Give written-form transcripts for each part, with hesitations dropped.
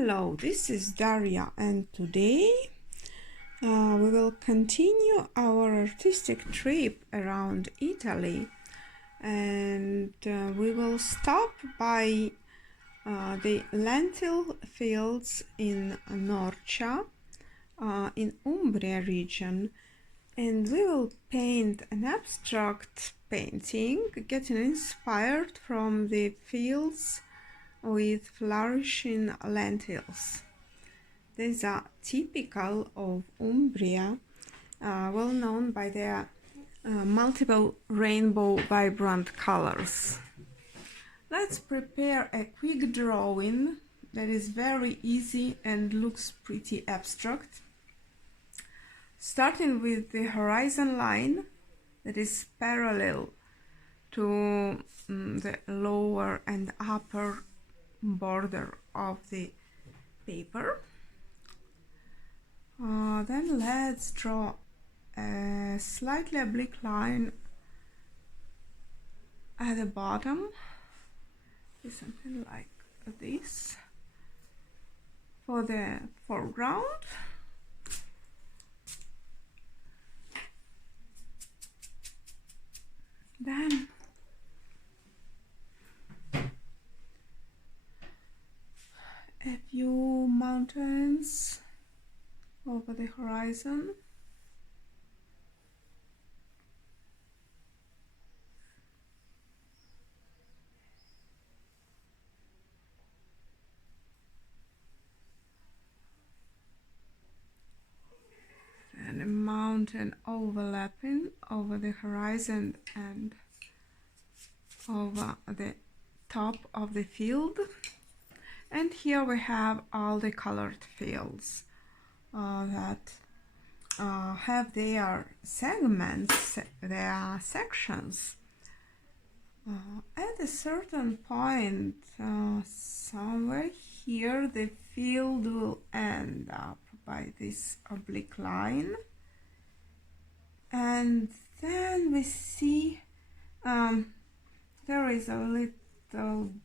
Hello, this is Daria, and today we will continue our artistic trip around Italy, and we will stop by the lentil fields in Norcia, in Umbria region, and we will paint an abstract painting, getting inspired from the fields with flourishing lentils. These are typical of Umbria, well known by their multiple rainbow vibrant colors. Let's prepare a quick drawing that is very easy and looks pretty abstract. Starting with the horizon line that is parallel to the lower and upper border of the paper. Then let's draw a slightly oblique line at the bottom, something like this, for the foreground. Then a few mountains over the horizon. And a mountain overlapping over the horizon and over the top of the field. And here we have all the colored fields that have their segments, their sections. At a certain point, somewhere here, the field will end up by this oblique line. And then we see there is a little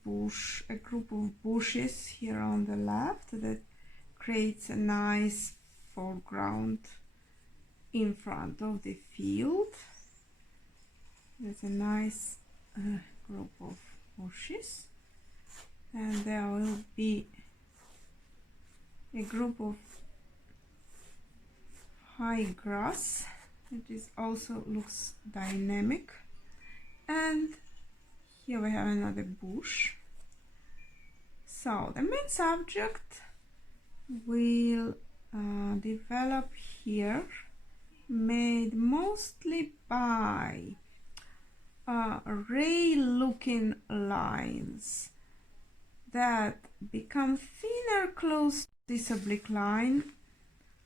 bush, a group of bushes here on the left that creates a nice foreground in front of the field. There's a nice group of bushes, and there will be a group of high grass. It is also looks dynamic, and here we have another bush. So the main subject will develop here, made mostly by ray looking lines that become thinner close to this oblique line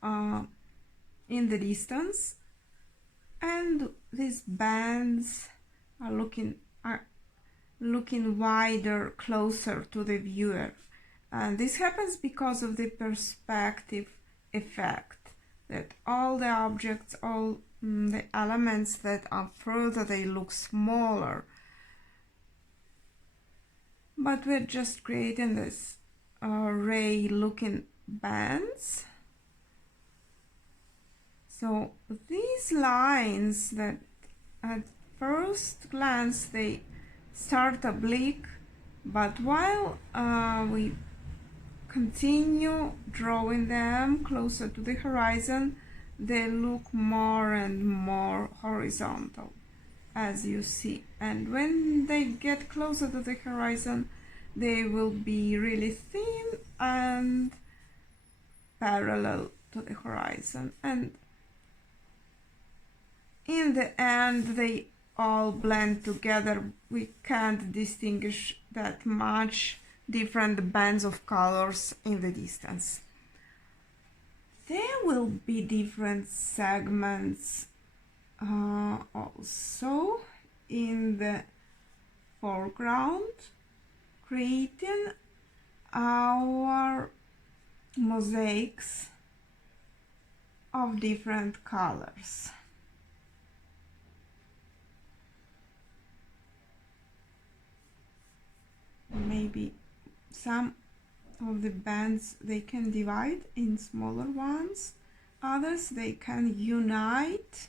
in the distance, and these bands are looking wider, closer to the viewer. And this happens because of the perspective effect, that all the objects, all the elements that are further, they look smaller. But we're just creating this ray looking bands. So these lines that at first glance they start oblique, but while we continue drawing them closer to the horizon, they look more and more horizontal, as you see. And when they get closer to the horizon, they will be really thin and parallel to the horizon. And in the end, they all blend together. We can't distinguish that much different bands of colors in the distance. There will be different segments also in the foreground, creating our mosaics of different colors. Maybe some of the bands, they can divide in smaller ones. Others, they can unite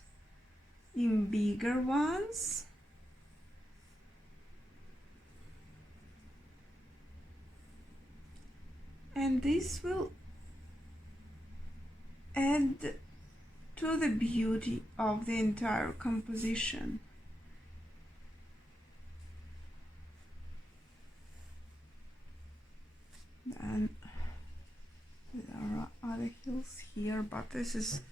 in bigger ones. And this will add to the beauty of the entire composition. And there are other hills here, but this is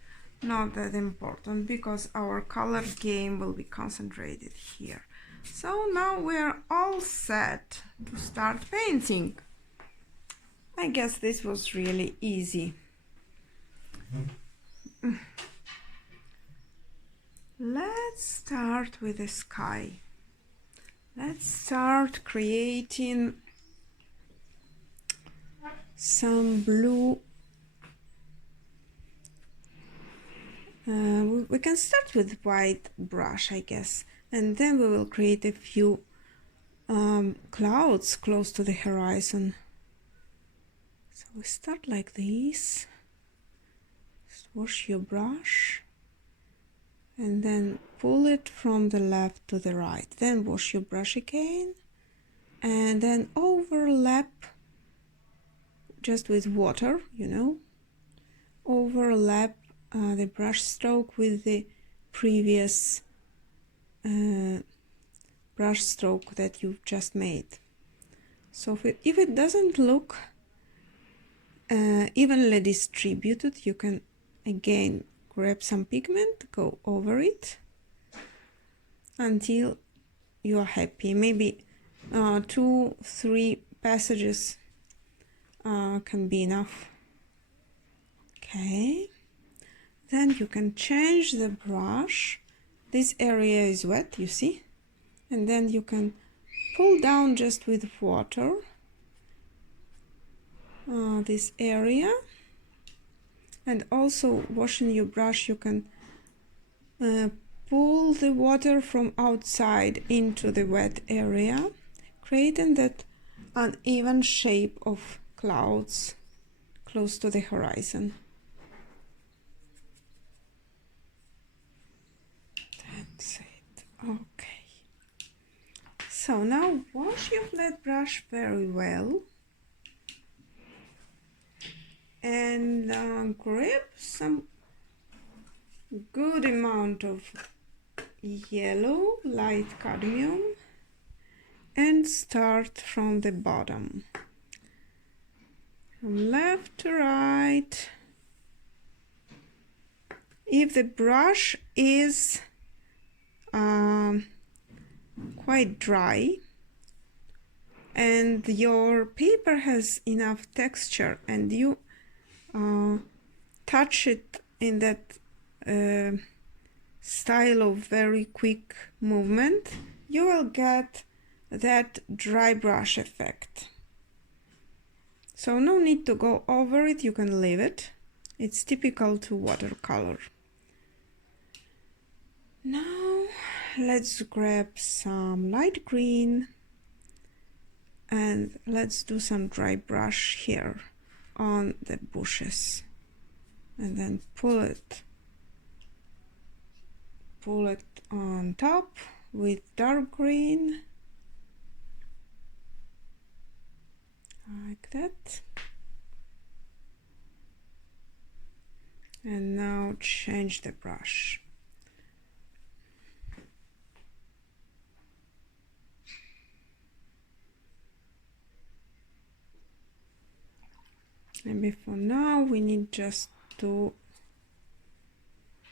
not that important because our color game will be concentrated here. So now we're all set to start painting. I guess this was really easy. Let's start with the sky. Let's start creating some blue. We can start with white brush, I guess, and then we will create a few clouds close to the horizon. So we start like this. Just wash your brush and then pull it from the left to the right. Then wash your brush again and then overlap just with water, you know, overlap the brush stroke with the previous brush stroke that you've just made. So if it doesn't look evenly distributed, you can again grab some pigment, go over it until you are happy. Maybe 2-3 passages can be enough. Okay, then you can change the brush. This area is wet, you see, and then you can pull down just with water this area, and also washing your brush, you can pull the water from outside into the wet area, creating that uneven shape of clouds close to the horizon. That's it. Okay. So now wash your flat brush very well and grab some good amount of yellow, light cadmium, and start from the bottom, from left to right. If the brush is quite dry and your paper has enough texture and you touch it in that style of very quick movement, you will get that dry brush effect. So no need to go over it, you can leave it. It's typical to watercolor. Now let's grab some light green and let's do some dry brush here on the bushes, and then pull it on top with dark green like that. And now change the brush. Maybe for now we need just to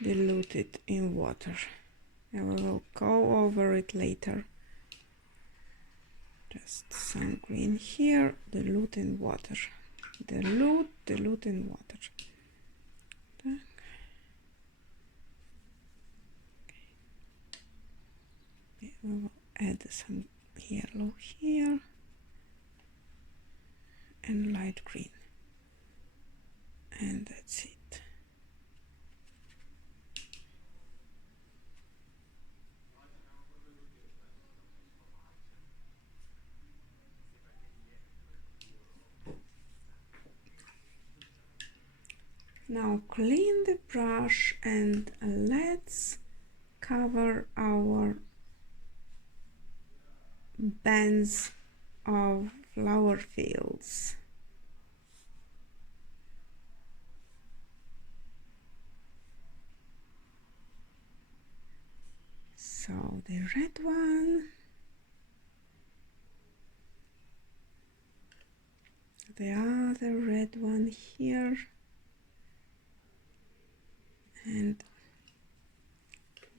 dilute it in water, and we will go over it later. Just some green here, dilute in water, dilute in water. Okay. We will add some yellow here and light green. And that's it. Now clean the brush and let's cover our bands of flower fields. So the red one, the other red one here, and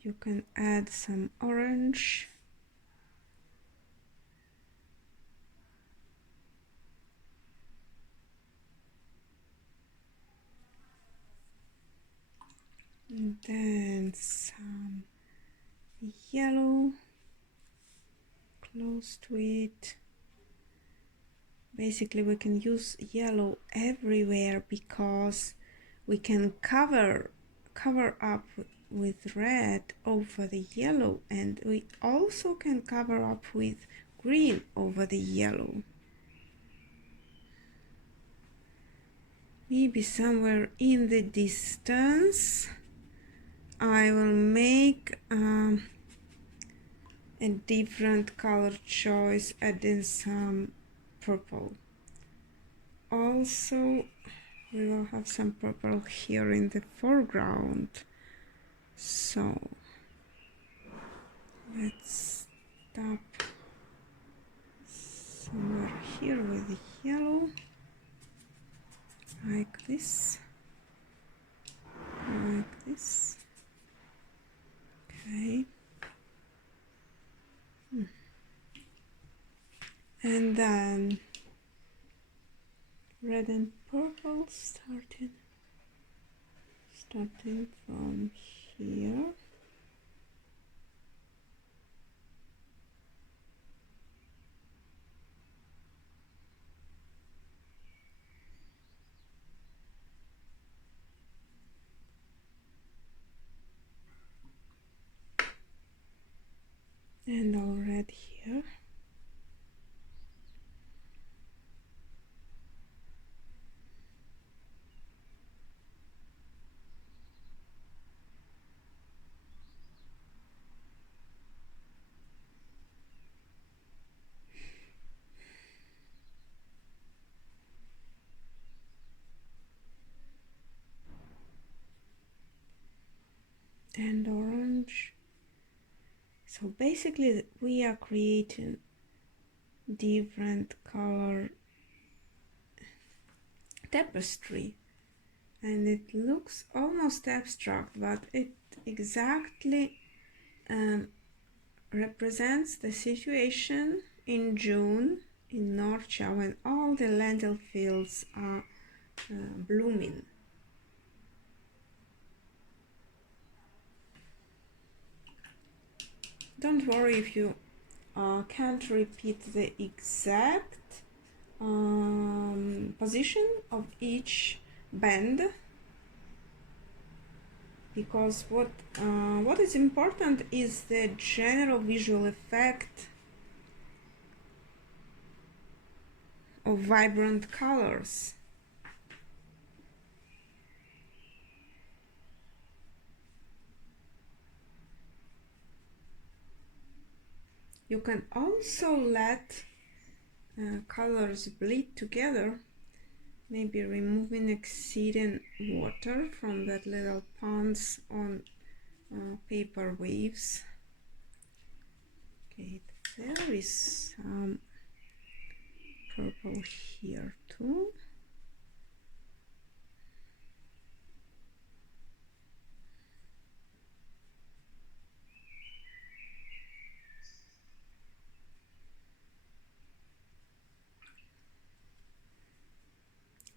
you can add some orange. And then some yellow close to it. Basically we can use yellow everywhere because we can cover up with red over the yellow, and we also can cover up with green over the yellow. Maybe somewhere in the distance I will make a different color choice, adding some purple. Also we will have some purple here in the foreground, so let's stop somewhere here with the yellow, like this, like this. Okay. And then red and purple starting from here. And all red here. And orange. So basically we are creating different color tapestry, and it looks almost abstract, but it exactly represents the situation in June in Norcia when all the lentil fields are blooming. Don't worry if you can't repeat the exact position of each band, because what is important is the general visual effect of vibrant colors. You can also let colors bleed together, maybe removing exceeding water from that little ponds on paper waves. Okay, there is some purple here too.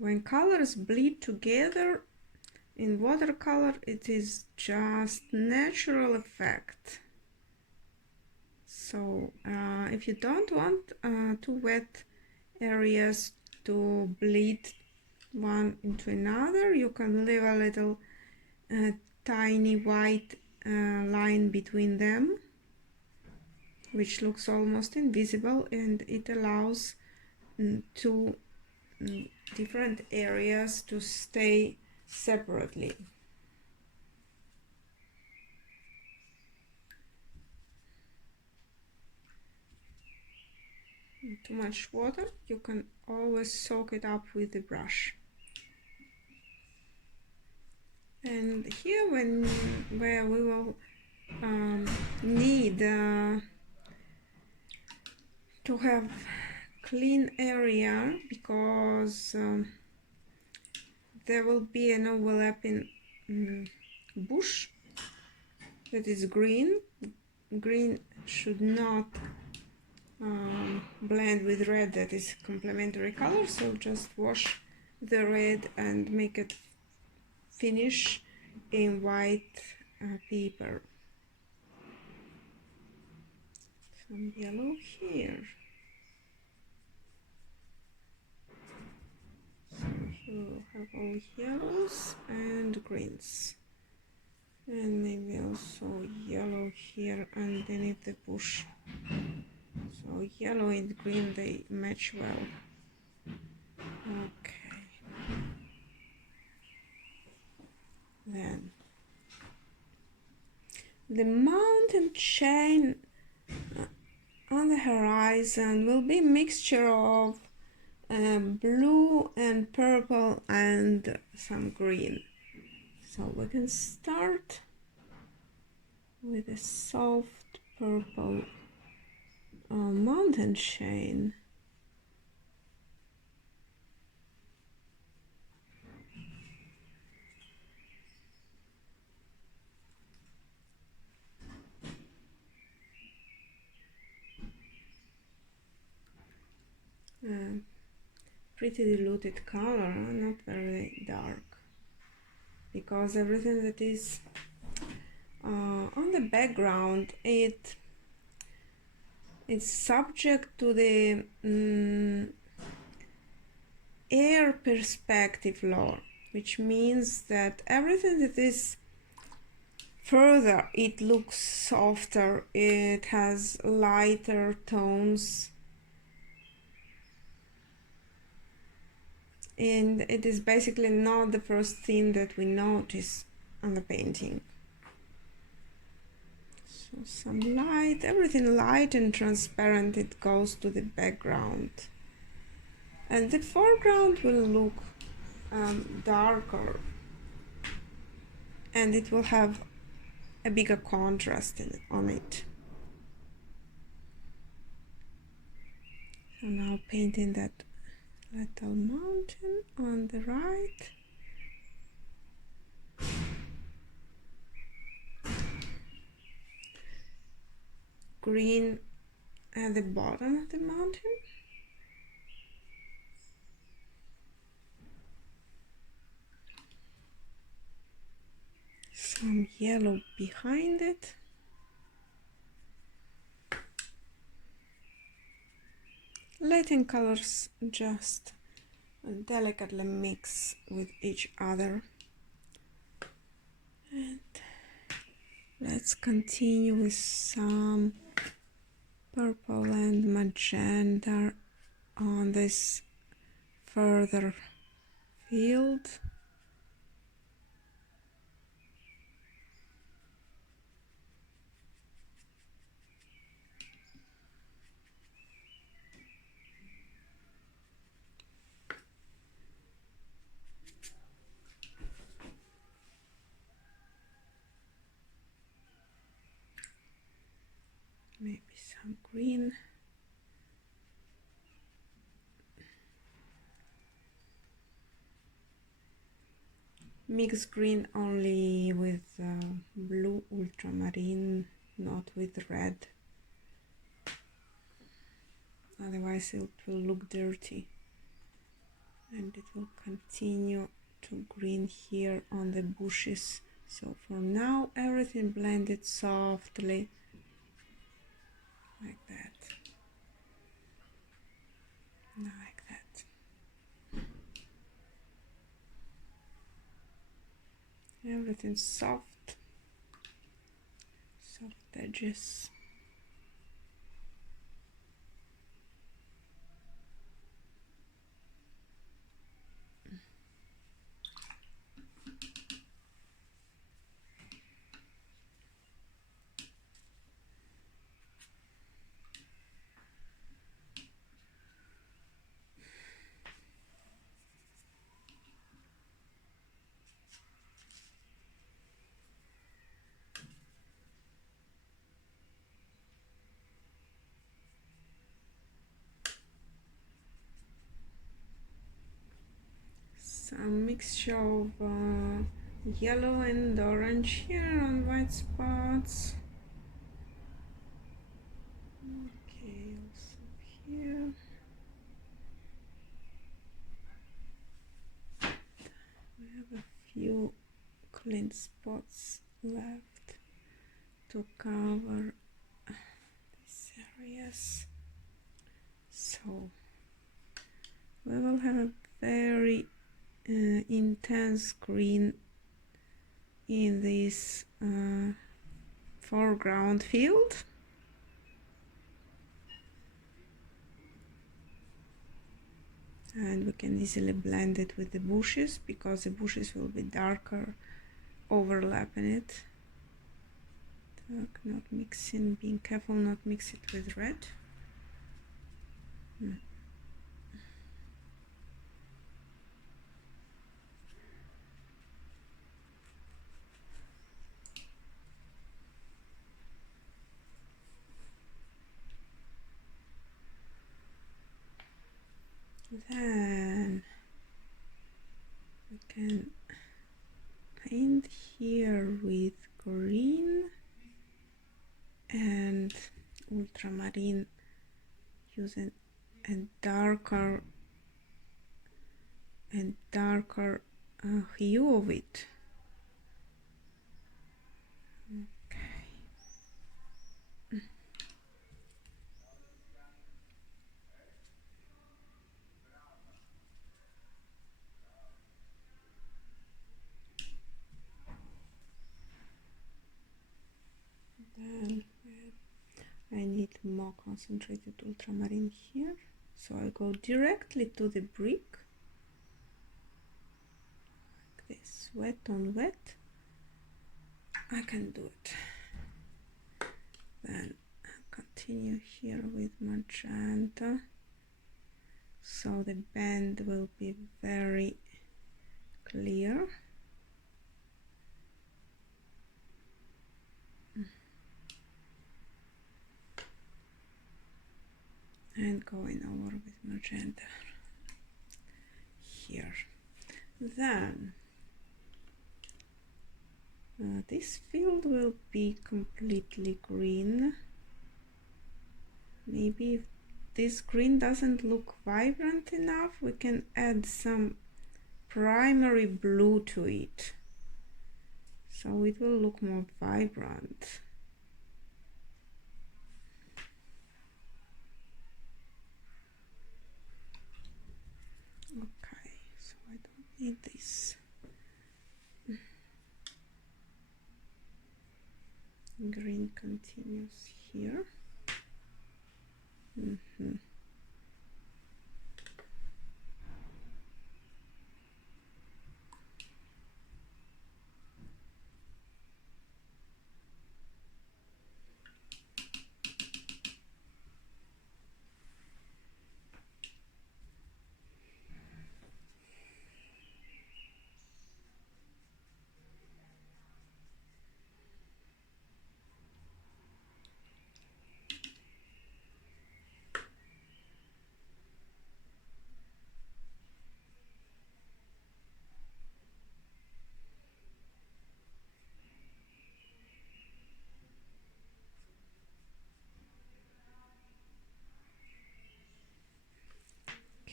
When colors bleed together in watercolor, it is just natural effect. So if you don't want too wet areas to bleed one into another, you can leave a little tiny white line between them, which looks almost invisible, and it allows two different areas to stay separately. Too much water, you can always soak it up with the brush. And here where we will need to have clean area, because there will be an overlapping bush that is green. Green should not blend with red, that is complementary color, so just wash the red and make it finish in white paper. Some yellow here. So here we'll have all yellows and greens. And maybe also yellow here underneath the bush. So yellow and green, they match well. Okay. Then the mountain chain on the horizon will be a mixture of blue and purple and some green. So we can start with a soft purple mountain chain. Pretty diluted color, not very dark, because everything that is on the background, it's subject to the air perspective law, which means that everything that is further, it looks softer, it has lighter tones, and it is basically not the first thing that we notice on the painting. So some light, everything light and transparent, it goes to the background, and the foreground will look darker, and it will have a bigger contrast on it. So now painting that little mountain on the right. Green at the bottom of the mountain. Some yellow behind it. Letting colors just delicately mix with each other. And let's continue with some purple and magenta on this further field. Maybe some green. Mix green only with blue ultramarine, not with red. Otherwise it will look dirty. And it will continue to green here on the bushes. So for now everything blended softly. Like that. Like that. Everything soft. Soft edges. some mixture of yellow and orange here on white spots. Okay, also here. We have a few clean spots left to cover these areas. So we will have a very intense green in this foreground field. And we can easily blend it with the bushes because the bushes will be darker overlapping it. Not mixing, being careful not mix it with red. Then we can paint here with green and ultramarine using a darker hue of it. Then I need more concentrated ultramarine here, so I go directly to the brick like this, wet on wet. I can do it. Then continue here with magenta, so the band will be very clear. And going over with magenta here. Then this field will be completely green. Maybe if this green doesn't look vibrant enough, we can add some primary blue to it, so it will look more vibrant. Okay, so I don't need this. Green continues here.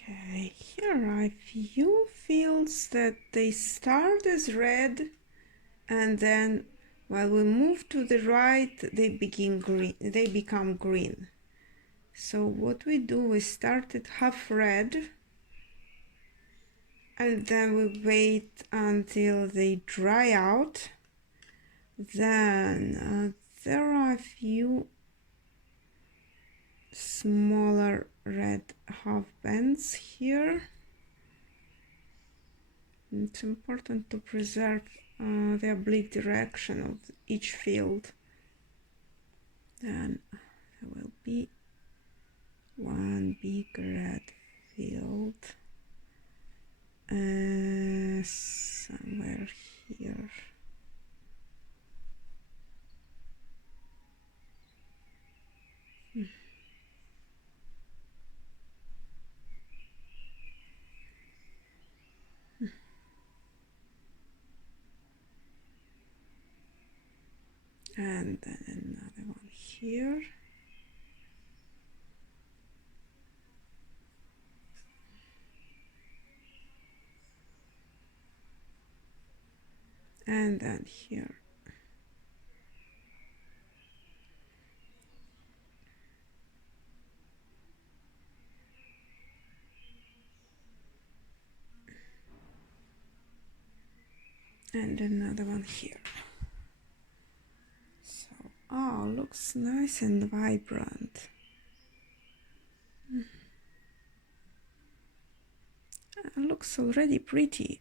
Okay, here are a few fields that they start as red, and then while we move to the right, they become green. So what we do, we start at half red, and then we wait until they dry out. Then there are a few smaller red half bands here. It's important to preserve the oblique direction of each field. Then there will be one big red field somewhere here. And then another one here. And then here. And another one here. So, oh, looks nice and vibrant. Looks already pretty.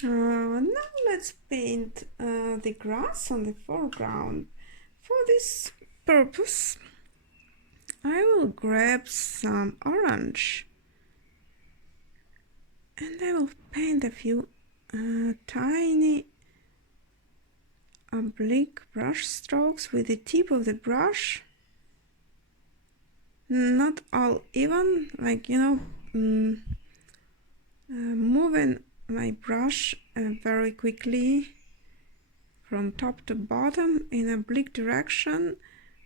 Now let's paint the grass on the foreground. For this purpose, I will grab some orange and I will paint a few tiny oblique brush strokes with the tip of the brush. Not all even, like, you know, moving my brush very quickly from top to bottom in oblique direction,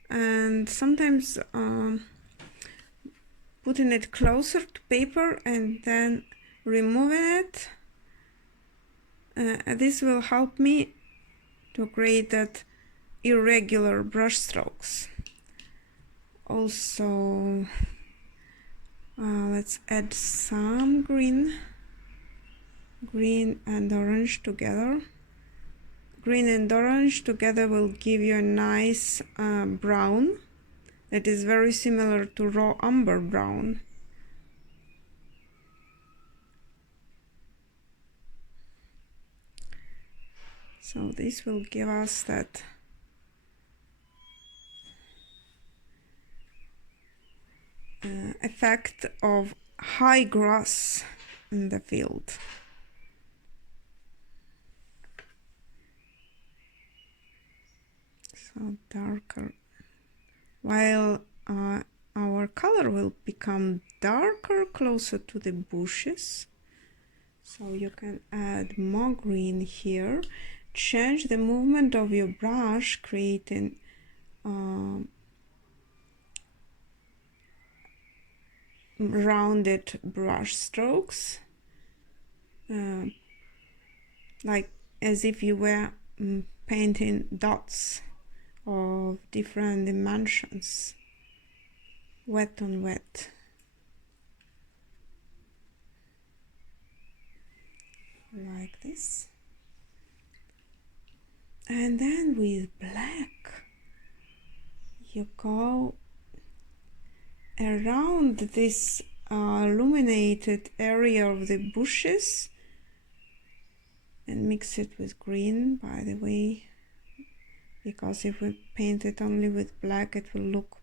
and sometimes putting it closer to paper and then removing it. This will help me to create that irregular brush strokes. Also, let's add some green and orange together. Green and orange together will give you a nice brown that is very similar to raw umber brown. So this will give us that effect of high grass in the field. So darker, while our color will become darker closer to the bushes. So you can add more green here, change the movement of your brush, creating rounded brush strokes, like as if you were painting dots of different dimensions, wet on wet. Like this. And then with black, you go around this illuminated area of the bushes and mix it with green, by the way, because if we paint it only with black, it will look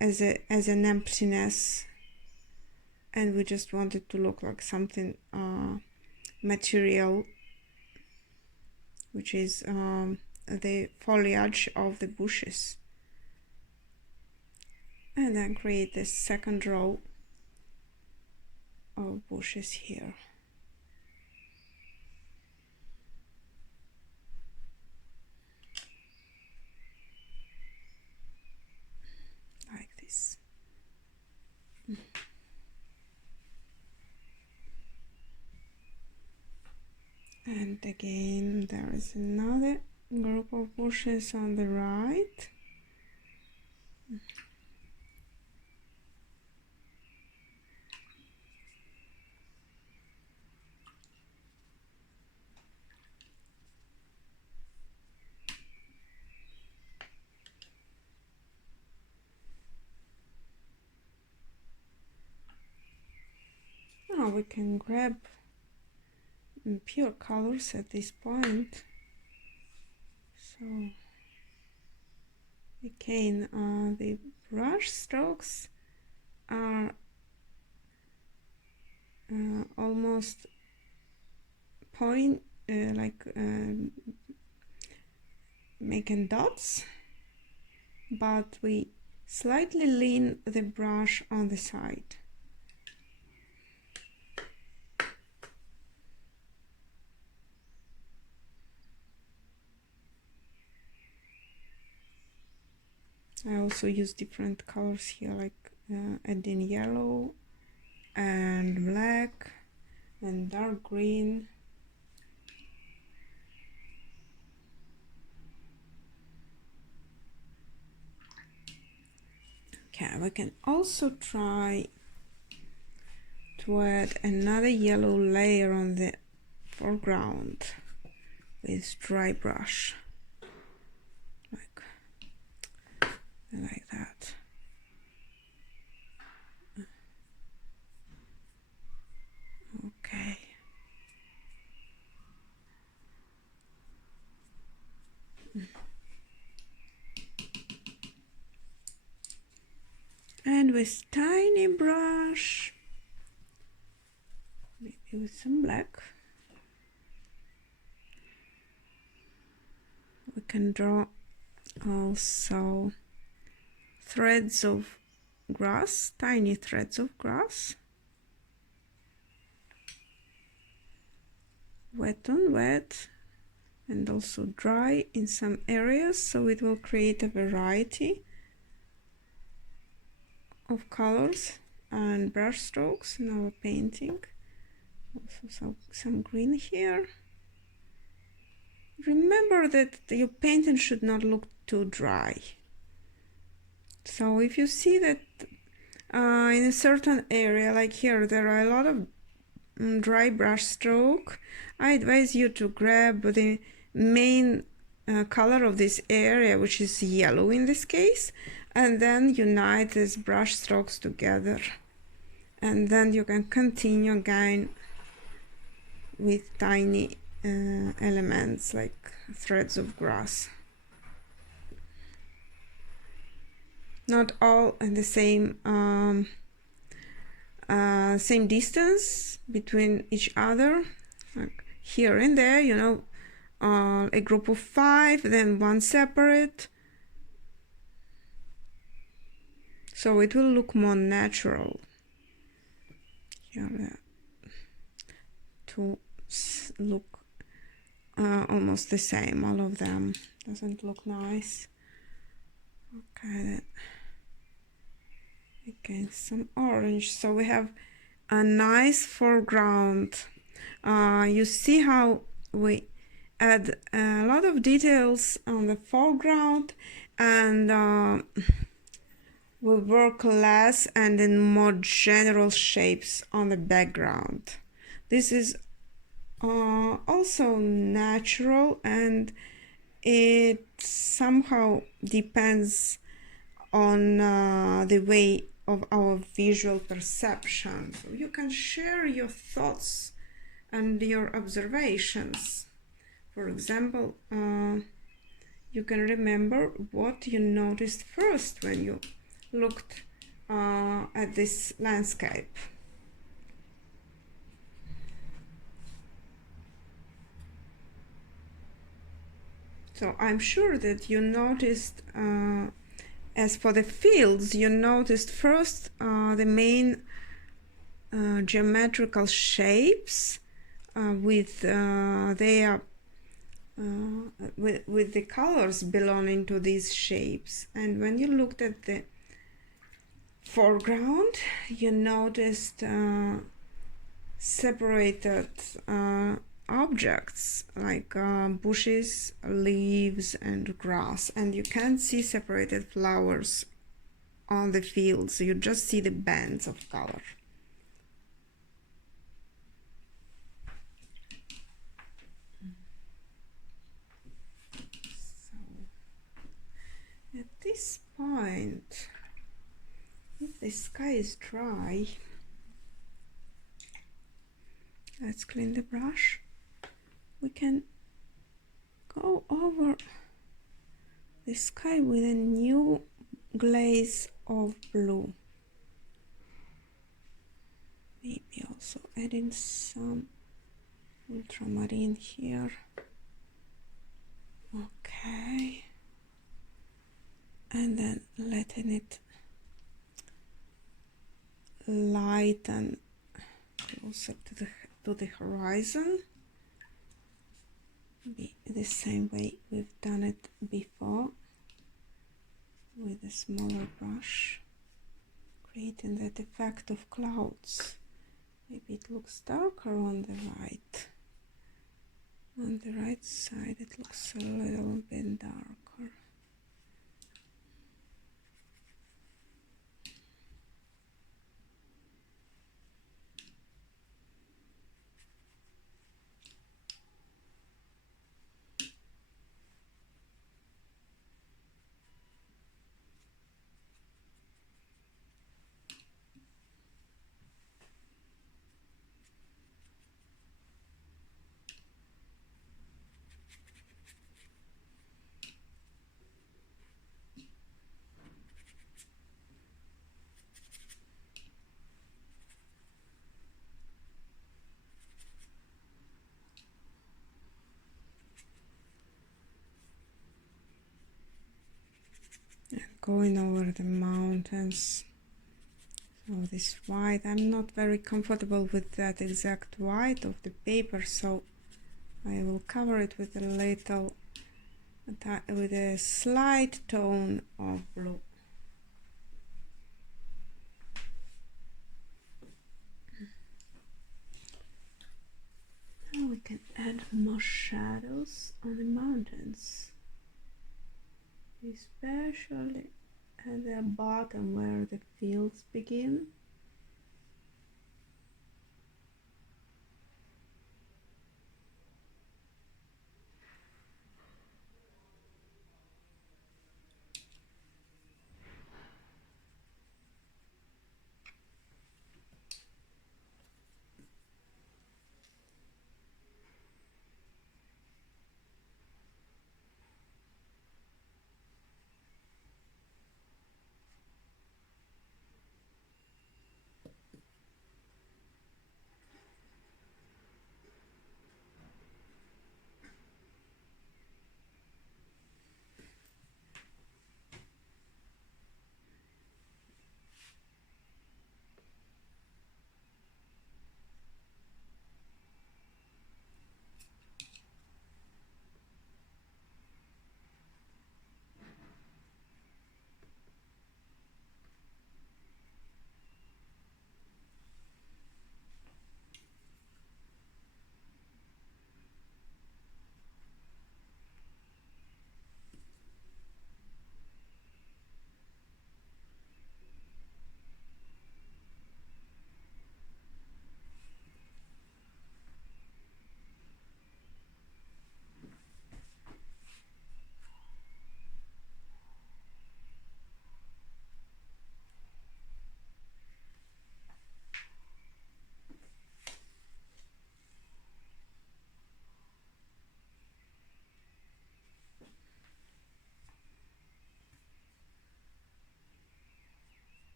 as an emptiness, and we just want it to look like something material, which is the foliage of the bushes. And then create this second row of bushes here. Like this. And again, there is another group of bushes on the right. Now we can grab pure colors at this point. So again, the brush strokes are almost making dots, but we slightly lean the brush on the side. I also use different colors here, like adding yellow and black and dark green. Okay, we can also try to add another yellow layer on the foreground with dry brush, like that. Okay. And with tiny brush, maybe with some black, we can draw also threads of grass, tiny threads of grass, wet on wet, and also dry in some areas, so it will create a variety of colors and brush strokes in our painting. Also some green here. Remember that your painting should not look too dry. So if you see that in a certain area, like here, there are a lot of dry brush stroke, I advise you to grab the main color of this area, which is yellow in this case, and then unite these brush strokes together, and then you can continue again with tiny elements like threads of grass. Not all in the same same distance between each other, like here and there, you know, a group of 5, then one separate, so it will look more natural. Here to look almost the same, all of them. Doesn't look nice. Okay, then again some orange, so we have a nice foreground. You see how we add a lot of details on the foreground, and we work less and in more general shapes on the background. This is also natural, and it somehow depends on the way of our visual perception. So you can share your thoughts and your observations. For example, you can remember what you noticed first when you looked at this landscape. So I'm sure that you noticed, as for the fields, you noticed first the main geometrical shapes with their with the colors belonging to these shapes. And when you looked at the foreground, you noticed separated objects like bushes, leaves, and grass, and you can't see separated flowers on the fields. You just see the bands of color. So at this point, if the sky is dry, let's clean the brush. We can go over the sky with a new glaze of blue. Maybe also adding some ultramarine here. Okay. And then letting it lighten closer to the horizon. Be the same way we've done it before with a smaller brush, creating that effect of clouds. Maybe it looks darker on the right. On the right side it looks a little bit darker. And going over the mountains. So this white, I'm not very comfortable with that exact white of the paper, so I will cover it with a little, with a slight tone of blue. Now we can add more shadows on the mountains, especially at the bottom where the fields begin.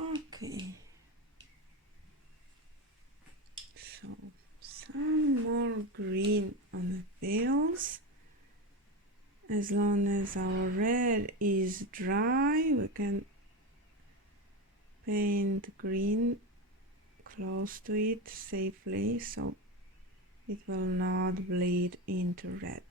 Okay, so some more green on the veils. As long as our red is dry, we can paint green close to it safely, so it will not bleed into red.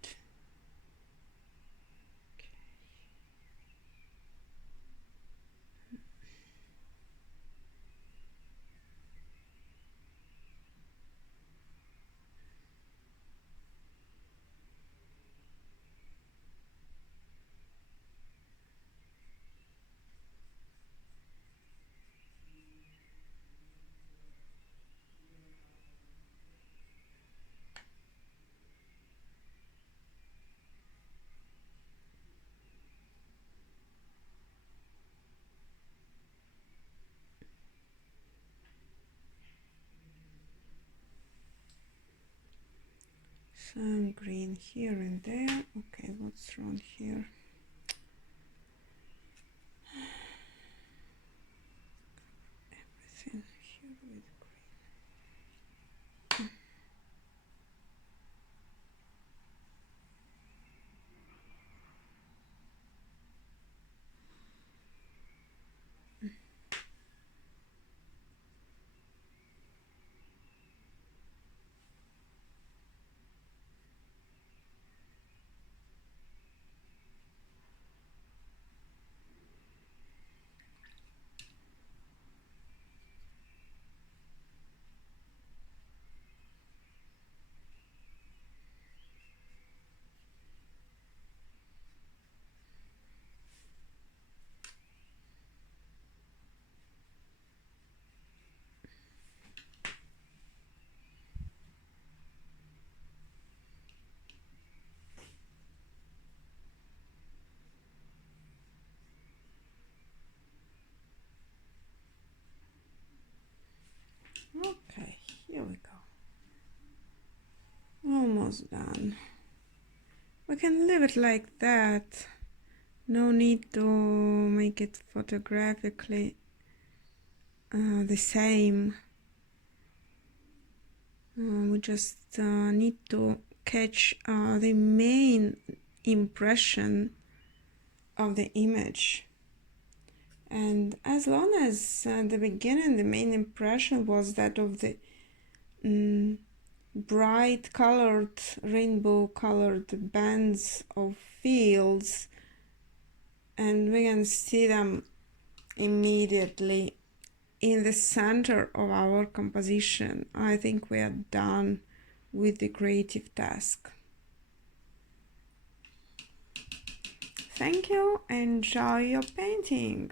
Some green here and there. Okay, what's wrong here? something here with green. Okay, here we go. Almost done. We can leave it like that. No need to make it photographically the same. We just need to catch the main impression of the image. And as long as at the beginning the main impression was that of the bright colored, rainbow colored bands of fields, and we can see them immediately in the center of our composition, I think we are done with the creative task. Thank you, enjoy your painting.